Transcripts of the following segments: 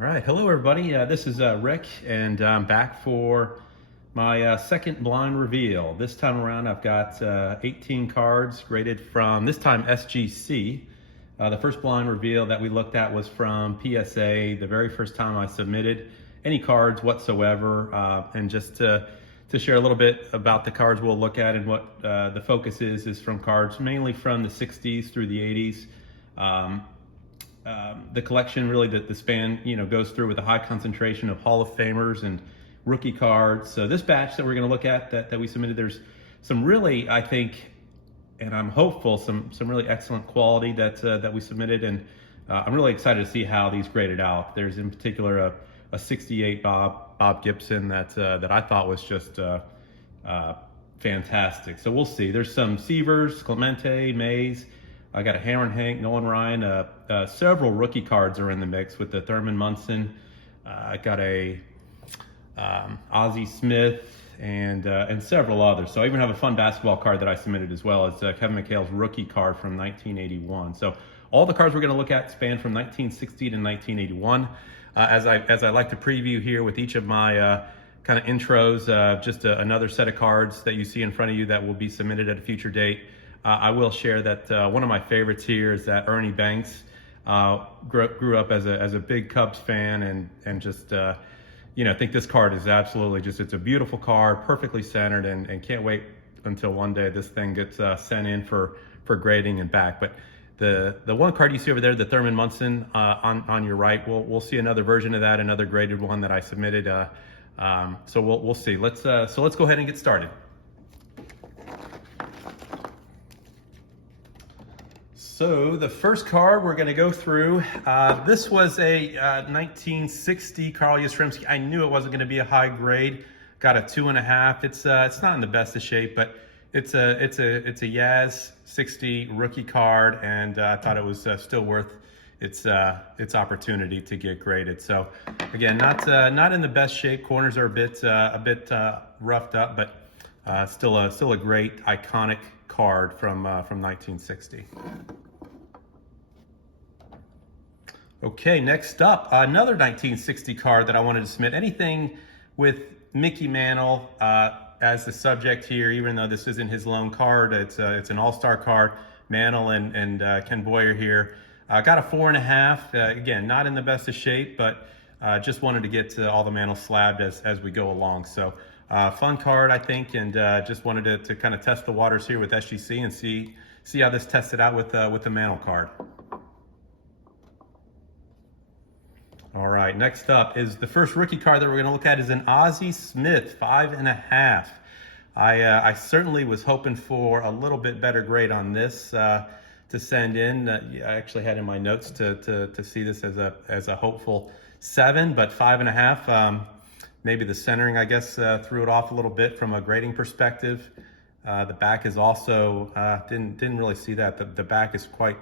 All right, hello everybody. This is Rick, and I'm back for my second blind reveal. This time around, I've got 18 cards graded from, this time, SGC. The first blind reveal that we looked at was from PSA, the very first time I submitted any cards whatsoever. And just to share a little bit about the cards we'll look at and what the focus is from cards mainly from the 60s through the 80s. The collection really, the span, goes through with a high concentration of Hall of Famers and rookie cards. So this batch that we're going to look at that we submitted, there's some really, I think, and I'm hopeful, some really excellent quality that we submitted, and I'm really excited to see how these graded out. There's in particular a 68 Bob Gibson that I thought was just fantastic. So we'll see. There's some Seavers, Clemente, Mays. I got a Hammer and Hank, Nolan Ryan. Several rookie cards are in the mix with the Thurman, Munson. I got a Ozzie Smith and several others. So I even have a fun basketball card that I submitted as well. It's Kevin McHale's rookie card from 1981. So all the cards we're going to look at span from 1960 to 1981. As I like to preview here with each of my kind of intros, just another set of cards that you see in front of you that will be submitted at a future date. I will share that one of my favorites here is that Ernie Banks grew up as a big Cubs fan, and just think this card is absolutely it's a beautiful card, perfectly centered, and can't wait until one day this thing gets sent in for grading and back. But the one card you see over there, the Thurman Munson on your right, we'll see another version of that, another graded one that I submitted. So we'll see. Let's go ahead and get started. So the first card we're going to go through, this was a 1960 Carl Yastrzemski. I knew it wasn't going to be a high grade. Got a 2.5. It's not in the best of shape, but it's a Yaz 60 rookie card, and I thought it was still worth its opportunity to get graded. So again, not in the best shape. Corners are a bit roughed up, but still a great iconic card from 1960. Okay, next up, another 1960 card that I wanted to submit. Anything with Mickey Mantle as the subject here, even though this isn't his lone card, it's an all-star card. Mantle and Ken Boyer here. Got a 4.5. Again, not in the best of shape, but just wanted to get to all the Mantle slabbed as we go along. So fun card, I think, and just wanted to kind of test the waters here with SGC and see how this tested out with the Mantle card. All right, next up is the first rookie card that we're going to look at is an Ozzie Smith, 5.5. I certainly was hoping for a little bit better grade on this to send in. I actually had in my notes to see this as a hopeful 7, but 5.5. Maybe the centering, I guess, threw it off a little bit from a grading perspective. The back is also didn't really see that. The back is quite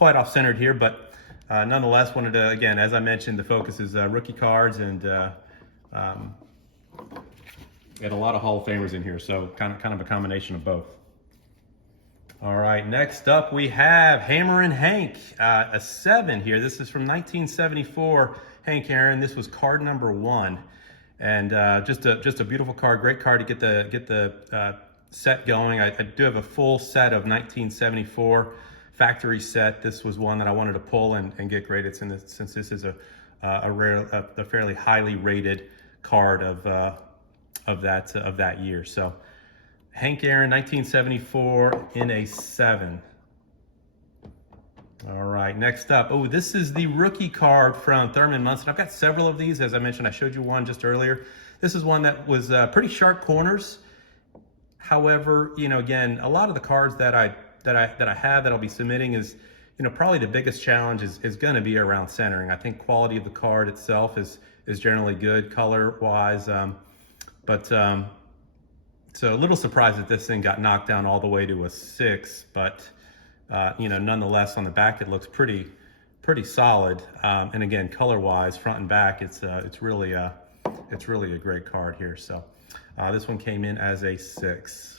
off-centered here, but nonetheless, wanted to, again, as I mentioned, the focus is rookie cards, and got a lot of Hall of Famers in here, so kind of a combination of both. All right, next up we have Hammer and Hank, a 7 here. This is from 1974, Hank Aaron. This was card number 1, and just a beautiful card, great card to get the set going. I do have a full set of 1974 factory set. This was one that I wanted to pull and get graded since this is a fairly highly rated card of that year. So Hank Aaron, 1974 in a 7. All right, next up. Oh, this is the rookie card from Thurman Munson. I've got several of these. As I mentioned, I showed you one just earlier. This is one that was pretty sharp corners. However, again, a lot of the cards that I have that I'll be submitting is, probably the biggest challenge is going to be around centering. I think quality of the card itself is generally good color wise, but so a little surprised that this thing got knocked down all the way to a 6, but nonetheless on the back it looks pretty solid, and again color wise, front and back, it's really a great card here. So this one came in as a 6.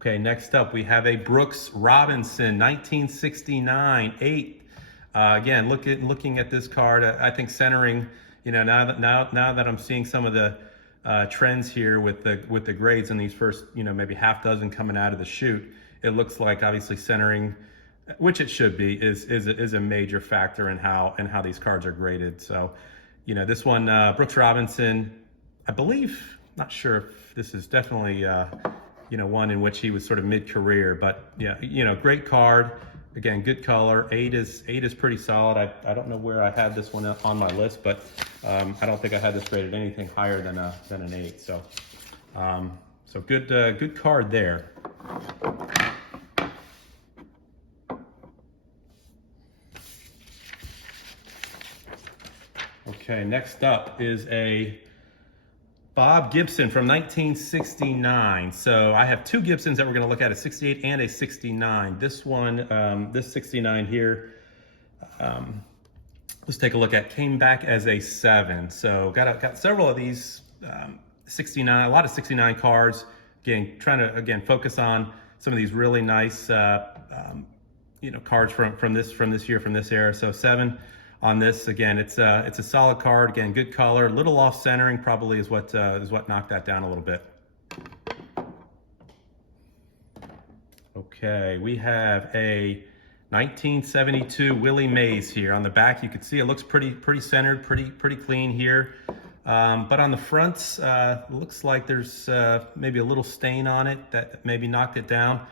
Okay, next up we have a Brooks Robinson, 1969, 8. Again, looking at this card, I think centering, now that I'm seeing some of the trends here with the grades in these first, maybe half dozen coming out of the chute, it looks like obviously centering, which it should be, is a major factor in how these cards are graded. So, this one, Brooks Robinson, I believe, not sure if this is definitely, one in which he was sort of mid-career, but yeah, great card. Again, good color. 8 is pretty solid. I don't know where I had this one on my list, but I don't think I had this rated anything higher than an 8. So, so good card there. Okay, next up is a Bob Gibson from 1969. So I have two Gibsons that we're going to look at, a 68 and a 69. This one, this 69 here, let's take a look at, came back as a 7. So got several of these 69, a lot of 69 cards. Again, trying to focus on some of these really nice cards from this year, from this era. So 7 on this. Again, it's a solid card. Again, good color, little off centering probably is what knocked that down a little bit. Okay, we have a 1972 Willie Mays here. On the back, you can see it looks pretty centered, pretty clean here. But on the fronts, looks like there's maybe a little stain on it that maybe knocked it down.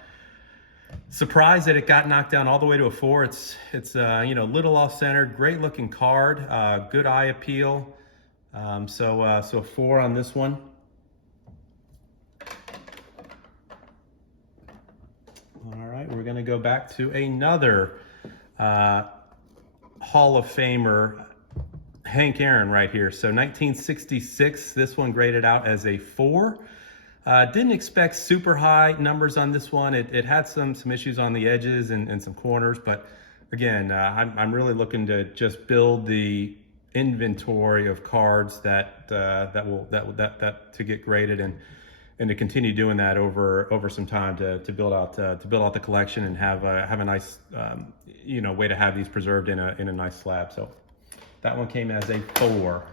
Surprised that it got knocked down all the way to a 4. It's little off center, great looking card, good eye appeal. So a 4 on this one. All right, we're gonna go back to another Hall of Famer, Hank Aaron right here. So 1966, this one graded out as a 4. Didn't expect super high numbers on this one. It had some issues on the edges and some corners, but again, I'm really looking to just build the inventory of cards that to get graded and to continue doing that over some time to build out the collection and have a nice way to have these preserved in a nice slab. So that one came as a 4.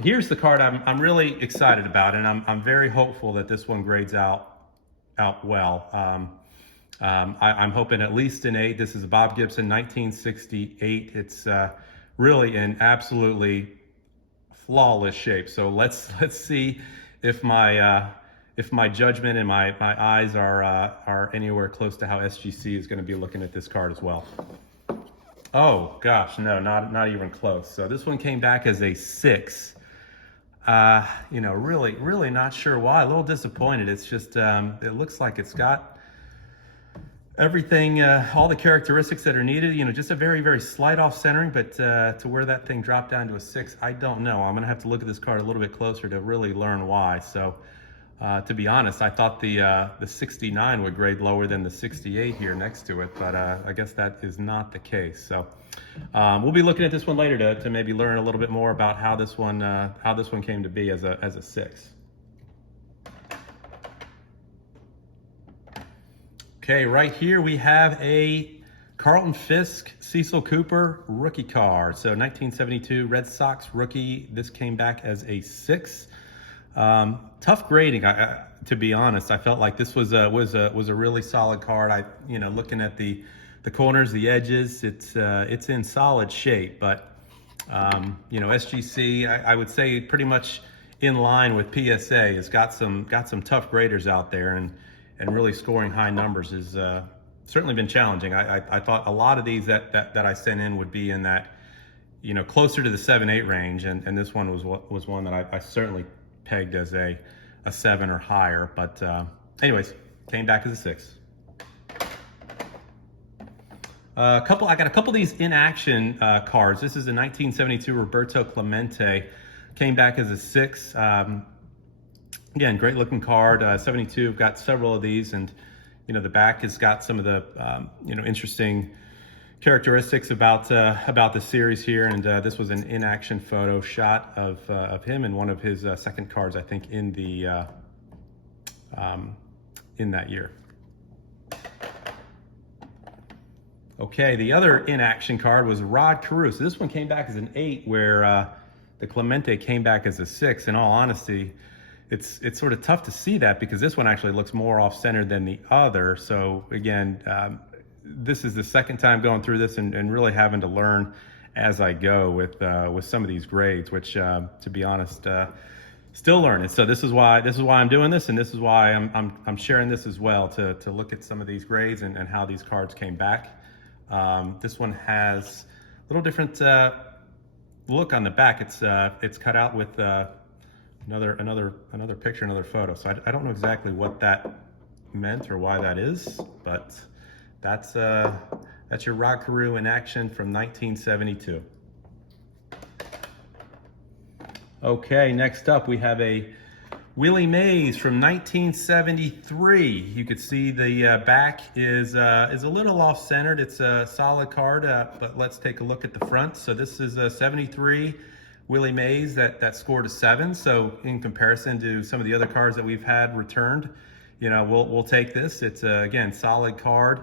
Here's the card I'm really excited about, and I'm very hopeful that this one grades out well. I'm hoping at least an 8. This is a Bob Gibson 1968. It's really in absolutely flawless shape. So let's see if my judgment and my eyes are anywhere close to how SGC is going to be looking at this card as well. Oh gosh, no, not even close. So this one came back as a 6. Really not sure why. A little disappointed. It's just it looks like it's got everything, all the characteristics that are needed. Just a very slight off centering, but to where that thing dropped down to a 6, I don't know. I'm gonna have to look at this card a little bit closer to really learn why. So to be honest, I thought the 69 would grade lower than the 68 here next to it, but I guess that is not the case. So we'll be looking at this one later to maybe learn a little bit more about how this one came to be as a 6. Okay, right here we have a Carlton Fisk Cecil Cooper rookie card. So 1972 Red Sox Rookie. This came back as a 6. Tough grading, to be honest. I felt like this was a really solid card. Looking at the corners, the edges, it's in solid shape. But SGC, I would say pretty much in line with PSA. Has got some tough graders out there, and really scoring high numbers has certainly been challenging. I thought a lot of these that I sent in would be in that closer to the 7-8 range, and this one was one that I certainly pegged as a 7 or higher, but anyways, came back as a 6. I got a couple of these in action cards. This is a 1972 Roberto Clemente, came back as a 6. Again, great looking card. 72, got several of these, and the back has got some of the interesting characteristics about the series here, and this was an in-action photo shot of him in one of his second cards, I think, in that year. Okay, the other in-action card was Rod Caruso. This one came back as an 8, where the Clemente came back as a 6. In all honesty, it's sort of tough to see that because this one actually looks more off-center than the other. So again, this is the second time going through this and really having to learn as I go with some of these grades, which to be honest, still learning. So this is why I'm doing this, and this is why I'm sharing this as well, to look at some of these grades and how these cards came back. This one has a little different look on the back. It's cut out with another picture, another photo. So I don't know exactly what that meant or why that is, but that's your Rod Carew in action from 1972. Okay, next up we have a Willie Mays from 1973. You could see the back is a little off-centered. It's a solid card, but let's take a look at the front. So this is a 73 Willie Mays that scored a 7. So in comparison to some of the other cards that we've had returned, you know, we'll take this. It's again, solid card,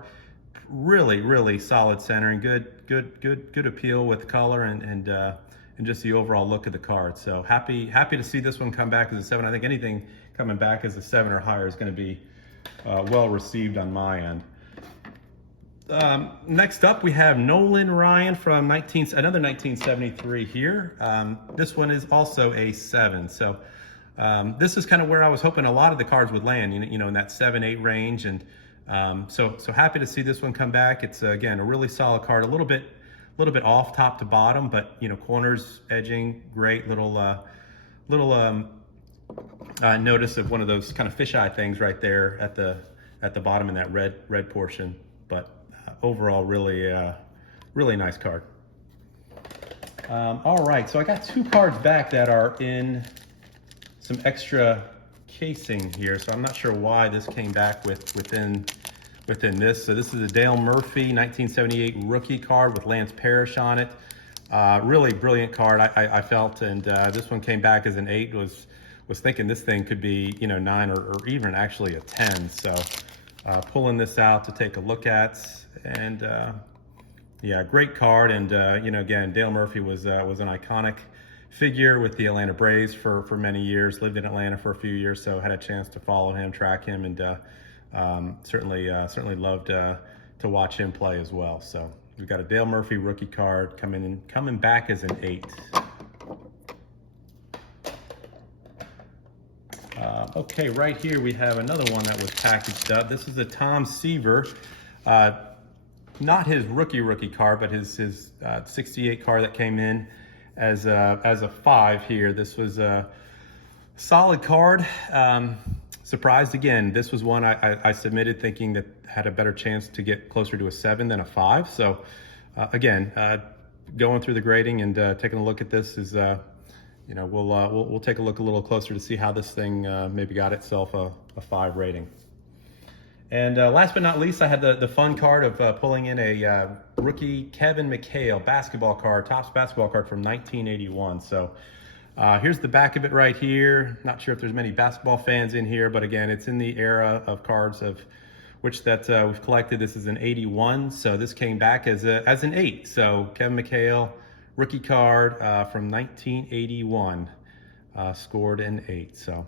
really solid centering, good appeal with color and just the overall look of the card. So happy to see this one come back as a 7. I think anything coming back as a 7 or higher is going to be well received on my end. Next up, we have Nolan Ryan from another 1973 here. This one is also a 7. So this is kind of where I was hoping a lot of the cards would land, you know, in that 7-8 range. And so happy to see this one come back. It's again a really solid card, a little bit off top to bottom, but you know, corners, edging, great little notice of one of those kind of fisheye things right there at the bottom in that red portion. But overall, really nice card. All right, so I got 2 cards back that are in some extra casing here, so I'm not sure why this came back within this. So this is a Dale Murphy 1978 rookie card with Lance Parrish on it. Really brilliant card, I felt, and this one came back as an 8. Was thinking this thing could be, you know, 9 or even actually a 10. So pulling this out to take a look at, and yeah, great card. And you know, again, Dale Murphy was an iconic figure with the Atlanta Braves for many years. Lived in Atlanta for a few years, so had a chance to follow him, track him, and certainly loved to watch him play as well. So we've got a Dale Murphy rookie card coming back as an 8. Okay, right here we have another one that was packaged up. This is a Tom Seaver, not his rookie card, but his 68 card that came in as a 5 here. This was a solid card. Surprised again. This was one I submitted thinking that had a better chance to get closer to a 7 than a 5. So again, going through the grading and taking a look at this is, you know, we'll take a look a little closer to see how this thing maybe got itself a 5 rating. And last but not least, I had the fun card of pulling in a rookie Kevin McHale basketball card, Topps basketball card from 1981. So here's the back of it right here. Not sure if there's many basketball fans in here, but again, it's in the era of cards of which that we've collected. This is an 81, so this came back as an 8. So Kevin McHale rookie card from 1981, scored an 8. So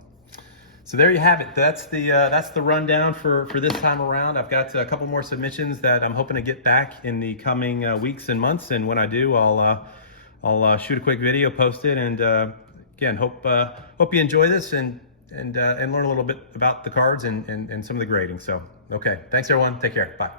there you have it. That's the rundown for this time around. I've got a couple more submissions that I'm hoping to get back in the coming weeks and months, and when I do, I'll shoot a quick video, post it, and again, hope you enjoy this and learn a little bit about the cards and some of the grading. So okay, thanks everyone. Take care. Bye.